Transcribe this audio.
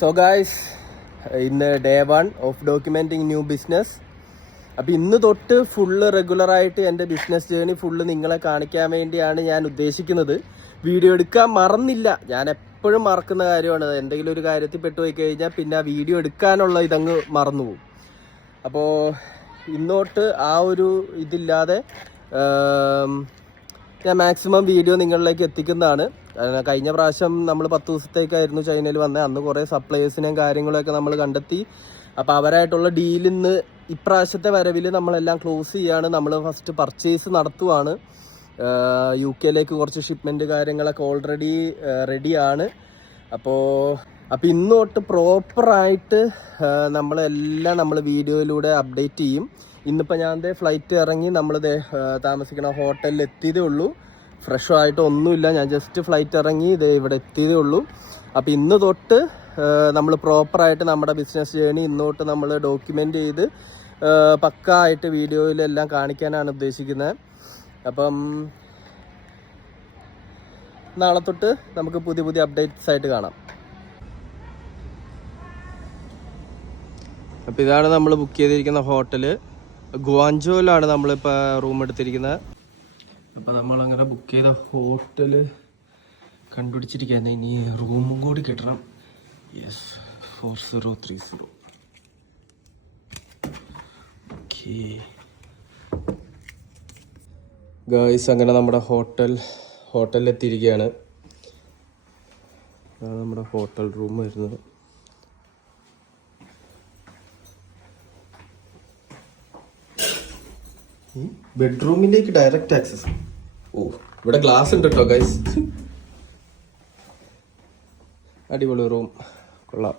So guys, ഇന്ന് day 1 of documenting new business. അപ്പോൾ ഇന്ന് തൊട്ട് ഫുള്ള് റെഗുലറായിട്ട് എൻ്റെ ബിസിനസ് ജേണി ഫുള്ള് നിങ്ങളെ കാണിക്കാൻ വേണ്ടിയാണ് ഞാൻ ഉദ്ദേശിക്കുന്നത്. വീഡിയോ എടുക്കാൻ മറന്നില്ല, ഞാൻ എപ്പോഴും മറക്കുന്ന കാര്യമാണ്. എന്തെങ്കിലും ഒരു കാര്യത്തിൽ പെട്ടുപോയി കഴിഞ്ഞാൽ പിന്നെ ആ വീഡിയോ എടുക്കാനുള്ള ഇതങ്ങ് മറന്നു പോകും. അപ്പോൾ ഇന്നോട്ട് ആ ഒരു ഇതില്ലാതെ ഞാൻ മാക്സിമം വീഡിയോ നിങ്ങളിലേക്ക് എത്തിക്കുന്നതാണ്. കഴിഞ്ഞ പ്രാവശ്യം നമ്മൾ 10 ദിവസത്തേക്കായിരുന്നു ചൈനയിൽ വന്നത്. അന്ന് കുറേ സപ്ലൈസിനെയും കാര്യങ്ങളൊക്കെ നമ്മൾ കണ്ടെത്തി. അപ്പോൾ അവരായിട്ടുള്ള ഡീലിന്ന് ഇപ്രാവശ്യത്തെ വരവിൽ നമ്മളെല്ലാം ക്ലോസ് ചെയ്യാണ്. നമ്മൾ ഫസ്റ്റ് പർച്ചേസ് നടത്തുവാണ്. UK കുറച്ച് ഷിപ്മെൻറ്റ് കാര്യങ്ങളൊക്കെ ഓൾറെഡി റെഡിയാണ്. അപ്പോൾ ഇന്നോട്ട് പ്രോപ്പറായിട്ട് നമ്മളെല്ലാം നമ്മൾ വീഡിയോയിലൂടെ അപ്ഡേറ്റ് ചെയ്യും. ഇന്നിപ്പോൾ ഞാൻ ഫ്ലൈറ്റ് ഇറങ്ങി നമ്മൾ താമസിക്കുന്ന ഹോട്ടലിൽ എത്തിയതേ ഉള്ളൂ. ഫ്രഷോ ആയിട്ട് ഒന്നുമില്ല, ഞാൻ ജസ്റ്റ് ഫ്ലൈറ്റ് ഇറങ്ങി ഇവിടെ എത്തിയതേ ഉള്ളൂ. അപ്പോൾ ഇന്ന് തൊട്ട് നമ്മൾ പ്രോപ്പറായിട്ട് നമ്മുടെ ബിസിനസ് ജേണി ഇന്നോട്ട് നമ്മൾ ഡോക്യുമെൻ്റ് ചെയ്ത് പക്കാ ആയിട്ട് വീഡിയോയിലെല്ലാം കാണിക്കാനാണ് ഉദ്ദേശിക്കുന്നത്. അപ്പം നാളെ തൊട്ട് നമുക്ക് പുതിയ അപ്ഡേറ്റ്സ് ആയിട്ട് കാണാം. അപ്പോൾ ഇതാണ് നമ്മൾ ബുക്ക് ചെയ്തിരിക്കുന്ന ഹോട്ടല്. ഗുവാഞ്ചോയിലാണ് നമ്മളിപ്പോൾ റൂം എടുത്തിരിക്കുന്നത്. അപ്പോൾ നമ്മളങ്ങനെ ബുക്ക് ചെയ്ത ഹോട്ടല് കണ്ടുപിടിച്ചിരിക്കുകയാണ്. ഇനി റൂമും കൂടി കിട്ടണം. യെസ്, 4030. ഓക്കെ ഗായ്സ്, അങ്ങനെ നമ്മുടെ ഹോട്ടലിലെത്തിയിരിക്കുകയാണ്. അതാണ് നമ്മുടെ ഹോട്ടൽ റൂം വരുന്നത്. ബെഡ്റൂമിലേക്ക് ഡയറക്റ്റ് ആക്സസ്. ഇവിടെ ഗ്ലാസ് ഉണ്ട് കേട്ടോ ഗൈസ്. അടിപൊളി റൂം, കൊള്ളാം.